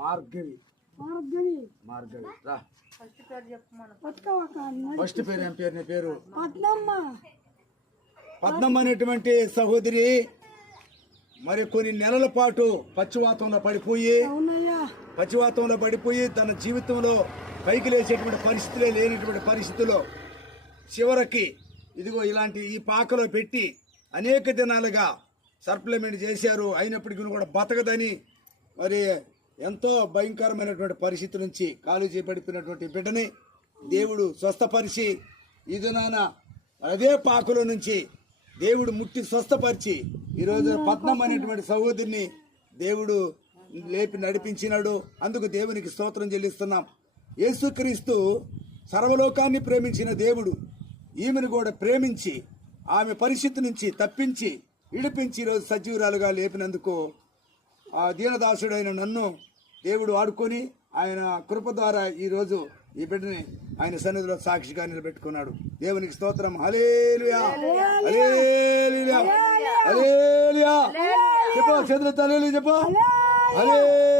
మార్గవి రా. ఫస్ట్ పేరు ఏం పేరు? నీ పేరు పద్మమ్మ అనేటువంటి సహోదరి మరి కొన్ని నెలల పాటు పచ్చివాతంలో పడిపోయి తన జీవితంలో పైకి లేచేటువంటి పరిస్థితులే లేనటువంటి పరిస్థితుల్లో చివరికి ఇదిగో ఇలాంటి ఈ పాకలో పెట్టి అనేక దినాలుగా సప్లిమెంట్ చేశారు. అయినప్పటికీ కూడా బతకదని మరి ఎంతో భయంకరమైనటువంటి పరిస్థితి నుంచి కాలు చేపడిపోయినటువంటి బిడ్డని దేవుడు స్వస్థపరిచి ఈ దినాన అదే పాకలో నుంచి దేవుడు ముట్టి స్వస్థపరిచి ఈరోజు పద్మం అనేటువంటి సహోదరిని దేవుడు లేపి నడిపించినాడు. అందుకు దేవునికి స్తోత్రం చెల్లిస్తున్నాం. యేసుక్రీస్తు సర్వలోకాన్ని ప్రేమించిన దేవుడు ఈమెను కూడా ప్రేమించి ఆమె పరిస్థితి నుంచి తప్పించి విడిపించి ఈరోజు సజీవురాలుగా లేపినందుకు ఆ దీనదాసుడైన నన్ను దేవుడు ఆడుకొని ఆయన కృప ద్వారా ఈరోజు ఈ బిడ్డని ఆయన సన్నిధిలో సాక్షిగా నిలబెట్టుకున్నాడు. దేవునికి స్తోత్రం. హల్లెలూయా హల్లెలూయా హల్లెలూయా. చెప్పు చేతులెత్తి హల్లెలూయా చెప్పు. హల్లెలూయా.